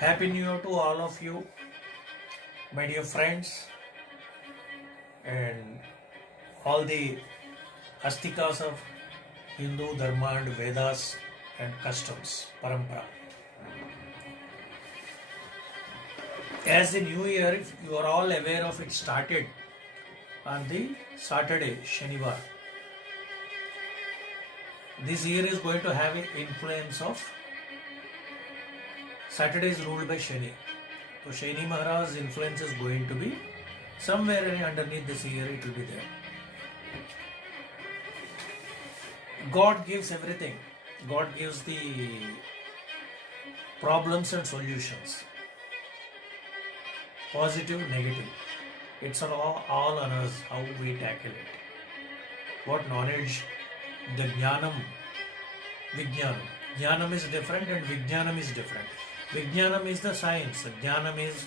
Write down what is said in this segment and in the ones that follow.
Happy New Year to all of you, my dear friends, and all the astikas of Hindu Dharma and Vedas and customs, parampara. As the new year, if you are all aware of, it started on the Saturday, Shanivar. This year is going to have an influence of Saturday is ruled by Shani. So Shani Maharaj's influence is going to be somewhere underneath this year, it will be there. God gives everything. God gives the problems and solutions. Positive, negative. It's all on us how we tackle it. What knowledge, the Jnanam, Vijnanam. Jnanam is different and Vijnanam is different. Vijnanam is the science. Jnanam is,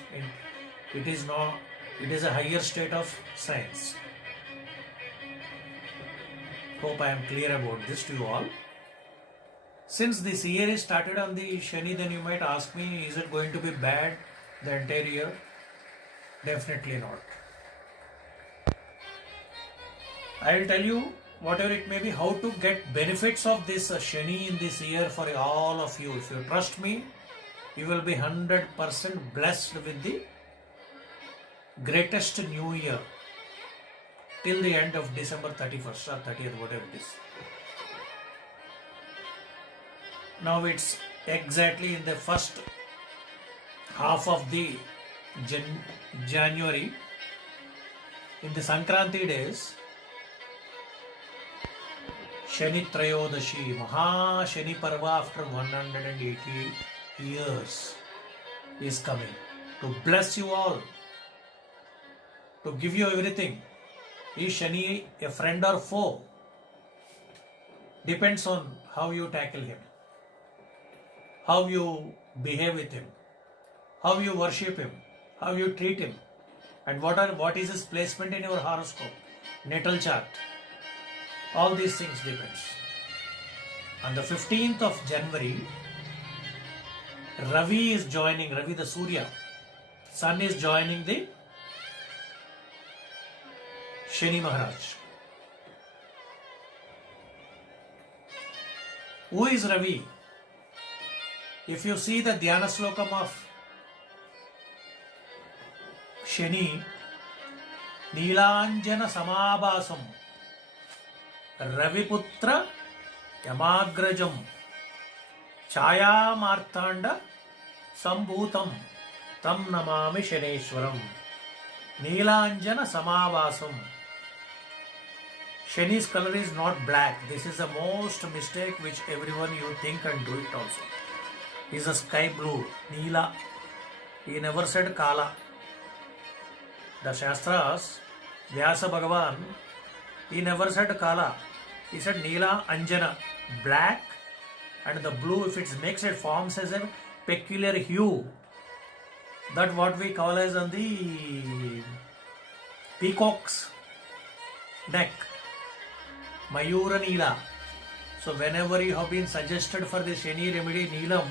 it is a higher state of science. Hope I am clear about this to you all. Since this year is started on the Shani, then you might ask me, is it going to be bad the entire year? Definitely not. I will tell you, whatever it may be, how to get benefits of this Shani in this year for all of you. If you trust me, you will be 100% blessed with the greatest new year till the end of December 31st or 30th, whatever it is. Now it's exactly in the first half of the January, in the Sankranti days, Shani Trayodashi, Maha Shani Parva after 180 years is coming to bless you all, to give you everything. Is Shani a friend or foe? Depends on how you tackle him, how you behave with him, how you worship him, how you treat him, and what is his placement in your horoscope, natal chart. All these things depends. On the 15th of January, Ravi is joining, Ravi the Surya, Sun is joining the Shani Maharaj. Who is Ravi? If you see the Dhyana Slokam of Shani, Neelanjana Samabhasam Raviputra Yamagrajam Chaya Martanda Sambhutam Tam Namami Shaneshwaram. Neelanjana Samabhasam. Shani's color is not black. This is the most mistake which everyone you think and do it also. He is a sky blue, Neela. He never said Kala. The Shastras, Vyasa Bhagavan, he never said Kala. He said Neela Anjana, black, and the blue, if it's mixed, it forms as a peculiar hue. That what we call as on the peacock's neck, Mayura Neela. So whenever you have been suggested for the Shani remedy Neelam,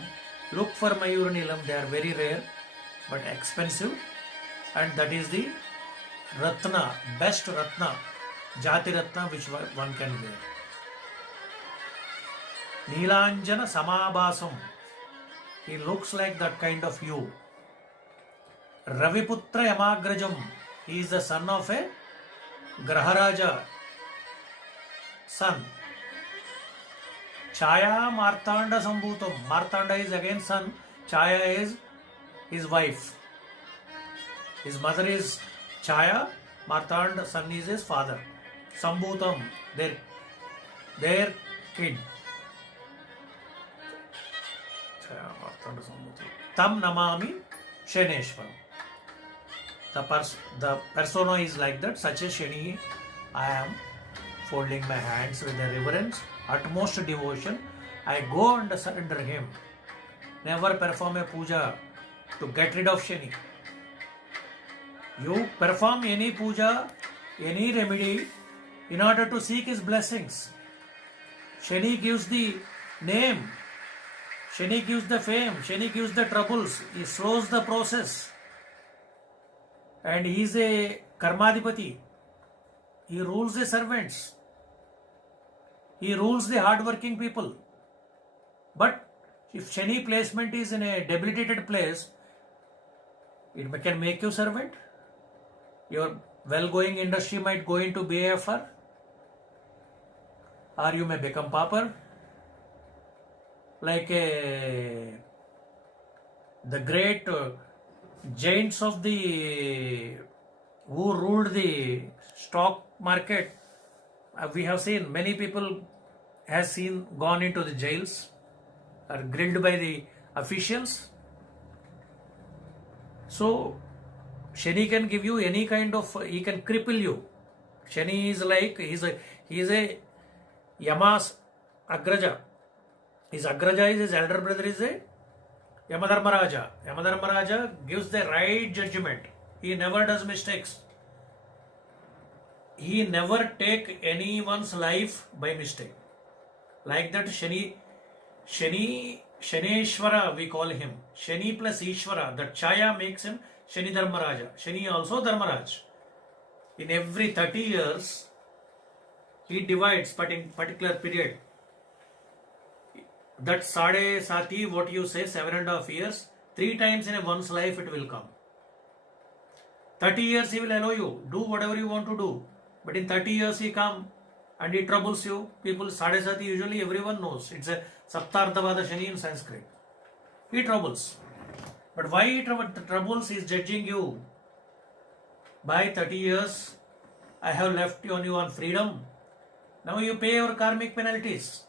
look for Mayura Neelam. They are very rare but expensive, and that is the Ratna, best Ratna, Jati Ratna which one can wear. Neelanjana Samabhasam. He looks like that kind of hue. Raviputra Yamagrajam. He is the son of a Graharaja, son. Chaya Martanda Sambhutam. Martanda is again son. Chaya is his wife. His mother is Chaya. Martanda, son is his father. Sambhutam, their kid. Tam Namami Shaneshwaram. The persona is like that. Such a Shani, I am folding my hands with a reverence, utmost devotion. I go and surrender him. Never perform a puja to get rid of Shani. You perform any puja, any remedy in order to seek his blessings. Shani gives the name Shani gives the fame, Shani gives the troubles, he slows the process. And he is a Karmadipati. He rules the servants. He rules the hard-working people. But if Shani placement is in a debilitated place, it can make you servant. Your well-going industry might go into BAFR, or you may become pauper. Like the great giants of the who ruled the stock market, we have seen many people gone into the jails or grilled by the officials. So Shani can give you any kind of, he can cripple you. Shani is like, he is a Yama's Agraja. His Agraja is his elder brother is a Yamadharmaraja. Yamadharmaraja gives the right judgment. He never does mistakes. He never take anyone's life by mistake. Like that Shaneshwara we call him. Shani plus Ishwara. That Chaya makes him Shani Dharmaraja. Shani also Dharmaraj. In every 30 years, he divides, but in particular period. That Sade Sati, what you say, 7.5 years, 3 times in one's life it will come. 30 years he will allow you, do whatever you want to do. But in 30 years he come and he troubles you. People, Sade Sati usually everyone knows. It's a Saptardhavada Shani in Sanskrit. He troubles. But why he troubles? He is judging you. By 30 years, I have left you on freedom. Now you pay your karmic penalties.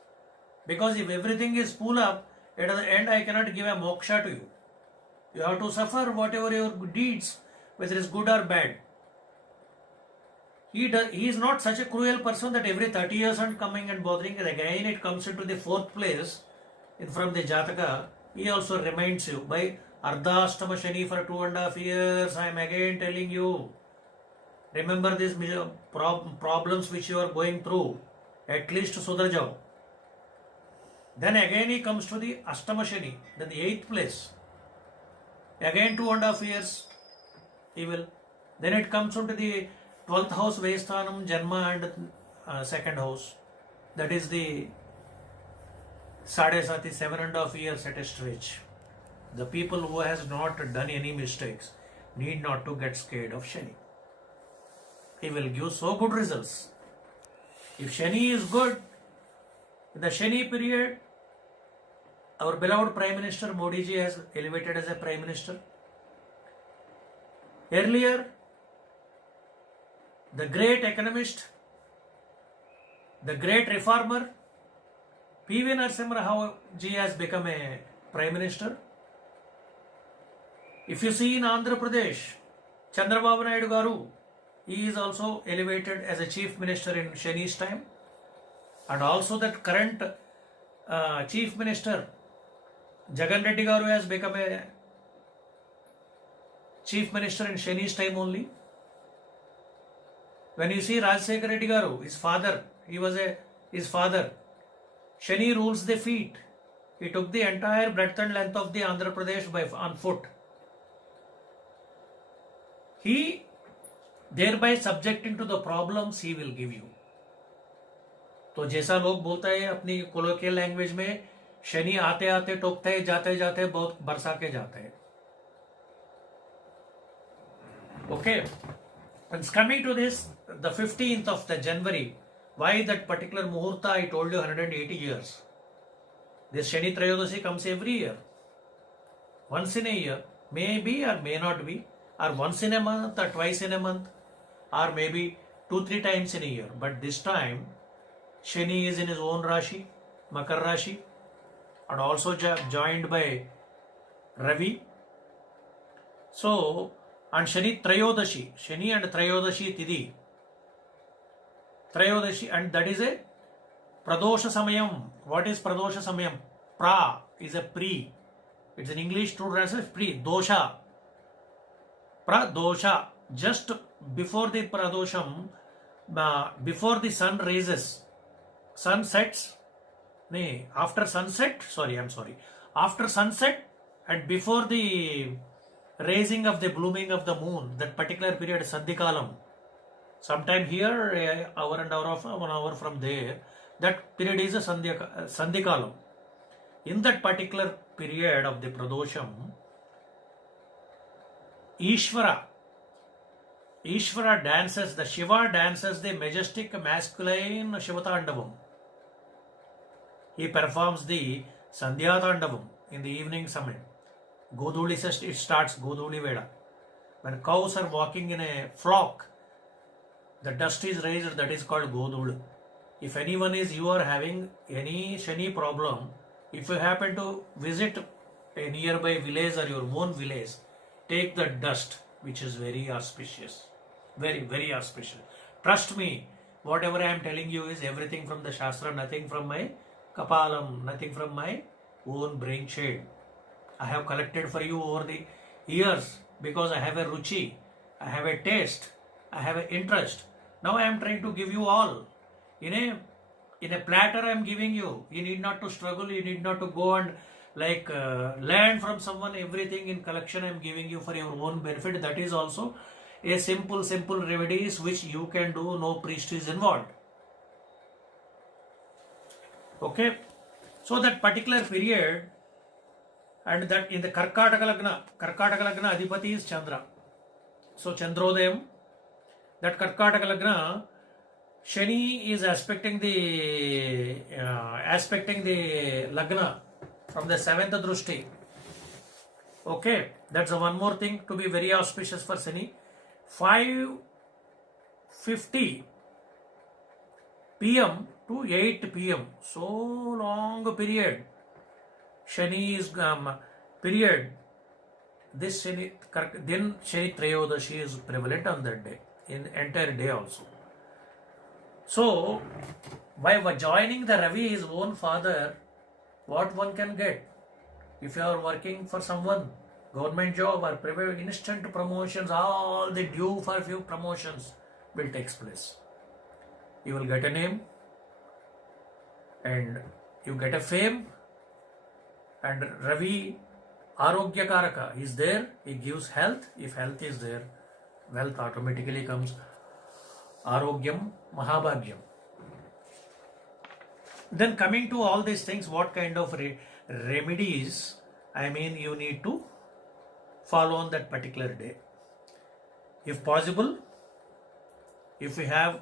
Because if everything is pull up, at the end I cannot give a moksha to you. You have to suffer whatever your deeds, whether it is good or bad. He is not such a cruel person that every 30 years and coming and bothering, and again it comes into the 4th place from the Jataka. He also reminds you by Ardhastama Shani for 2.5 years. I am again telling you, remember these problems which you are going through. At least Sudhar jao. Then again he comes to the Ashtama Shani, then the 8th place. Again 2.5 years he will. Then it comes into the 12th house, Vaisthanam, Janma and 2nd house. That is the Sade Sati, 7.5 years at a stretch. The people who has not done any mistakes need not to get scared of Shani. He will give so good results. If Shani is good, in the Shani period, our beloved Prime Minister Modi ji has elevated as a Prime Minister. Earlier, the great economist, the great reformer, P.V. Narasimha Rao ji has become a Prime Minister. If you see in Andhra Pradesh, Chandrababu Naidu Garu, he is also elevated as a Chief Minister in Shani's time. And also that current Chief Minister, Jagan Reddy Garu, has become a Chief Minister in Shani's time only. When you see Rajsekhar Reddy Garu, his father, Shani rules the feet. He took the entire breadth and length of the Andhra Pradesh on foot. He, thereby subjecting to the problems he will give you. तो जैसा लोग बोलता है अपनी colloquial language में, शनि आते आते टोकते है, जाते जाते बहुत बरसा के जाते हैं. Okay, and coming to this, the 15th of the January, why that particular muhurta? I told you 180 years. This Shani Trayodasi comes every year, once in a year, may be or may not be, or once in a month or twice in a month, or maybe 2-3 times in a year. But this time Shani is in his own Rashi, Makar Rashi, and also joined by Ravi. So, and Shani Trayodashi, Shani and Trayodashi Tidhi. Trayodashi, and that is a Pradosha Samayam. What is Pradosha Samayam? Pra is a pre. It's in English true translation, pre. Dosha. Pradosha. Just before the Pradosham, before the sun rises, sun sets, after sunset, After sunset and before the raising of the blooming of the moon, that particular period, Sandhikalam, sometime here, hour and hour of 1 hour from there, that period is a Sandhikalam. In that particular period of the Pradosham, Ishvara dances, the Shiva dances the majestic masculine Shivatandavam. He performs the Sandhya Tandavam in the evening summit. Goduli says it starts Goduli Veda. When cows are walking in a flock, the dust is raised, that is called Godul. If anyone is, you are having any Shani problem, if you happen to visit a nearby village or your own village, take the dust, which is very auspicious. Very, very auspicious. Trust me, whatever I am telling you is everything from the Shastra, nothing from my Kapalam, nothing from my own brain shade. I have collected for you over the years because I have a ruchi, I have a taste, I have an interest. Now I am trying to give you all. In a platter I am giving you. You need not to struggle, you need not to go and learn from someone. Everything in collection I am giving you for your own benefit. That is also a simple remedies which you can do, no priest is involved. Okay, so that particular period, and that in the Karkataka Lagna Adhipati is Chandra. So Chandrodayam, that Karkataka Lagna, Shani is aspecting the Lagna from the 7th Drushti. Okay, that's one more thing to be very auspicious for Shani. 5:50 p.m. to 8 p.m. So long period. Shani is period. This Shani, then Shani Trayodashi is prevalent on that day, in entire day also. So, by joining the Ravi, his own father, what one can get? If you are working for someone, government job or private, instant promotions, all the due for few promotions will take place. You will get a name and you get a fame, and Ravi Arogya Karaka is there, he gives health. If health is there, wealth automatically comes. Arogyam Mahabhagyam. Then coming to all these things, what kind of remedies, you need to follow on that particular day. If possible, if you have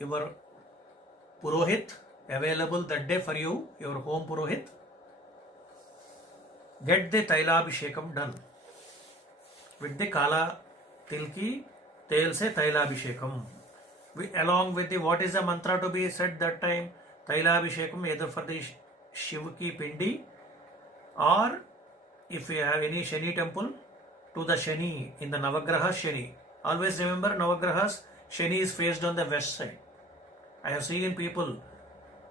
your Purohit available that day for you, your home Purohit, get the Tailabhishekam done. With the Kala Tilki, Tail se Tailabhishekam. Along with the, what is the mantra to be said that time? Tailabhishekam, either for the Shivaki Pindi, or if you have any Shani temple, to the Shani in the Navagraha Shani. Always remember Navagrahas, Shani is faced on the west side. I have seen people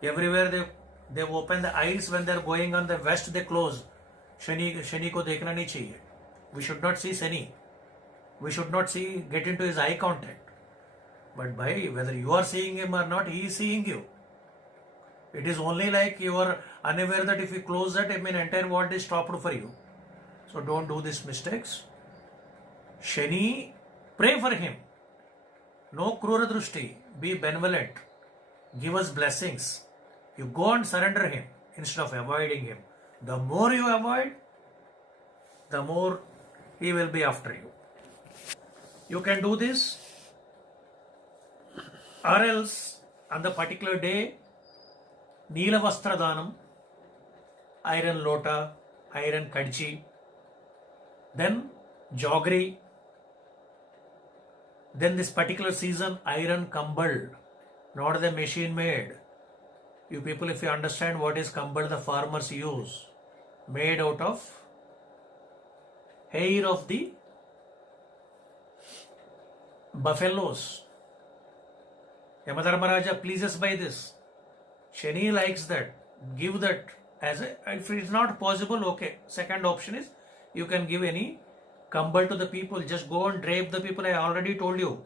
everywhere they open the eyes when they are going on the west, they close. Shani ko dekhna nahi chahiye. We should not see Shani. We should not get into his eye contact. But whether you are seeing him or not, he is seeing you. It is only like you are unaware that if you close that, entire world is stopped for you. So don't do these mistakes. Shani, pray for him. No krura drushti. Be benevolent. Give us blessings. You go and surrender him instead of avoiding him. The more you avoid, the more he will be after you. You can do this, or else on the particular day, Neela Vastra Danam, iron lota, iron kadji, then joggery, then this particular season, iron kambal, not the machine made. You people, if you understand what is kambal, the farmers use, made out of hair of the buffaloes. Yamadharmaraja pleases by this. Shani likes that. Give that as a, if it is not possible, okay. Second option is you can give any kambal to the people. Just go and drape the people. I already told you.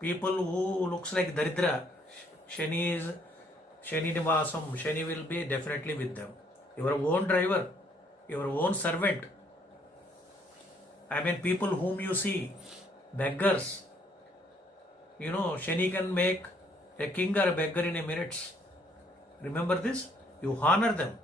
People who looks like Daridra, Shani Nivasam, Shani will be definitely with them. Your own driver, your own servant. I mean, people whom you see, beggars. You know, Shani can make a king or a beggar in a minute. Remember this? You honor them.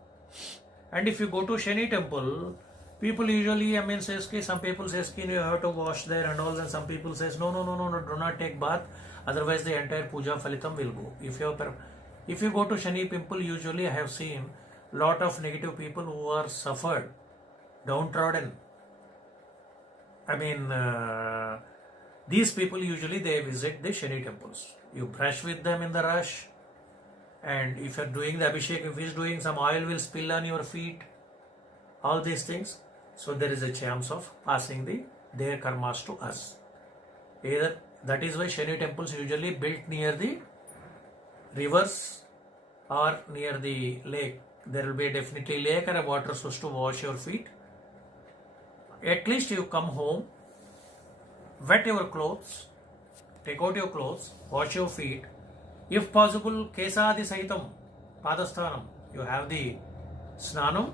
And if you go to Shani temple, people usually, says, some people says, you have to wash there and all, and some people says, no, do not take bath, otherwise the entire puja phalitam will go. If you go to Shani temple, usually I have seen lot of negative people who are suffered, downtrodden. These people usually they visit the Shani temples. You brush with them in the rush, and if you're doing the abhishek, if he's doing, some oil will spill on your feet, all these things. So there is a chance of passing their karmas to us. Either that is why Shani temples usually built near the rivers or near the lake. There will be definitely lake or a water source to wash your feet. At least you come home, wet your clothes, take out your clothes, wash your feet. If possible, kesadi sahitam, padasthanam, you have the snanam,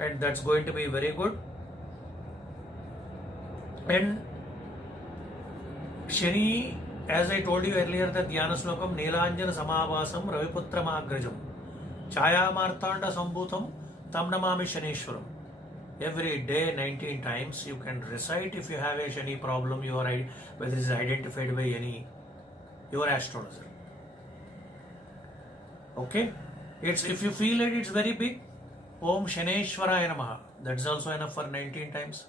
and that's going to be very good. And Shani, as I told you earlier, the Dhyana Slokam, Neelanjana Samavasam, Raviputra Magrajam, Chaya Martanda Sambhutam, Tamnamami Shaneshwaram. Every day 19 times you can recite. If you have a Shani problem, whether it is identified by your astrologer. Okay? If you feel it's very big, Om Shaneshwaraya Namaha. That's also enough for 19 times.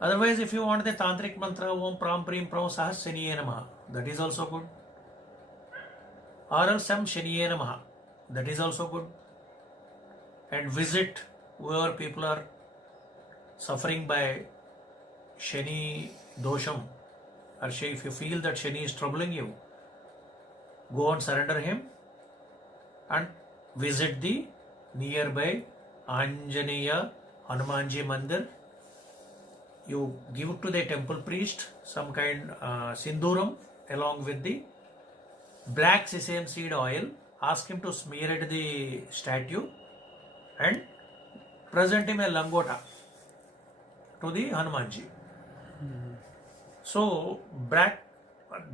Otherwise, if you want the Tantric mantra, Om Pram Prim Pram Sahas Shaniye Namaha, that is also good. Or else some Shaniye Namaha, that is also good. And visit whoever people are suffering by Shani Dosham, or if you feel that Shani is troubling you, go and surrender him and visit the nearby Anjaneya Hanumanji Mandir. You give to the temple priest some kind sinduram along with the black sesame seed oil. Ask him to smear it the statue and present him a langota to the Hanumanji. So, black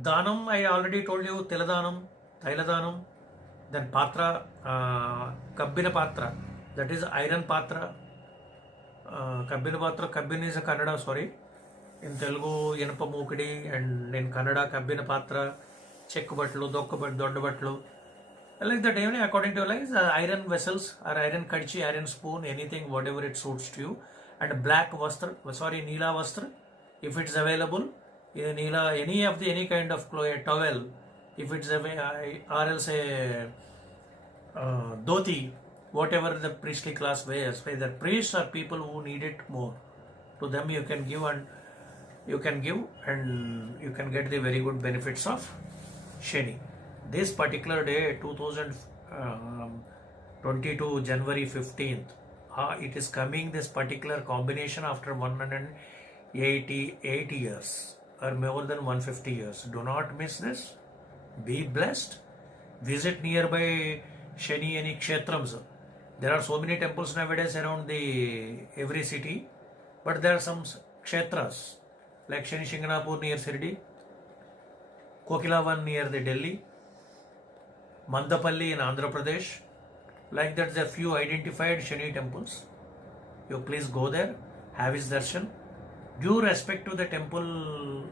danam, I already told you, tiladanam, thailadanam, then patra, kabbina patra, that is iron patra. Kabbina patra, kabbin is a Kannada, sorry. In Telugu, Yanapa Mukidi, and in Kannada, kabbina patra, check batlu, dokka bat, dodda batlu. Like that, even according to like iron vessels or iron kadchi, iron spoon, anything, whatever it suits to you. And black vastra, neela vastra, if it's available, neela, any kind of towel, if it's available, or else a dhoti, whatever the priestly class wears, whether priests or people who need it more, to them you can give and you can get the very good benefits of Shani. This particular day, 2022 January 15th, it is coming, this particular combination after 188 years or more than 150 years. Do not miss this. Be blessed. Visit nearby Shani any kshetrams. There are so many temples nowadays around every city, but there are some kshetras like Shani Shinganapur near Sirdi, Kokilavan near the Delhi, Mandapalli in Andhra Pradesh. Like that, there are few identified Shani temples. You please go there, have his darshan, give respect to the temple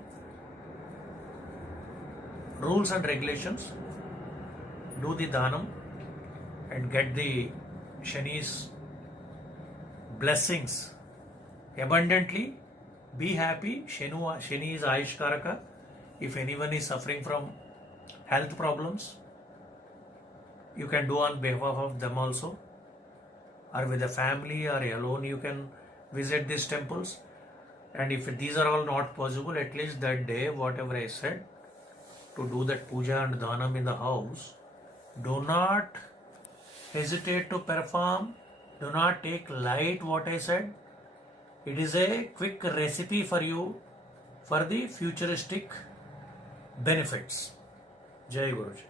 rules and regulations, do the dhanam, and get the Shani's blessings abundantly. Be happy. Shani is Ayushkaraka. If anyone is suffering from health problems, you can do on behalf of them also, or with a family or alone you can visit these temples. And if these are all not possible, at least that day, whatever I said, to do that puja and dhanam in the house, do not hesitate to perform, do not take light what I said. It is a quick recipe for you for the futuristic benefits. Jai Guruji.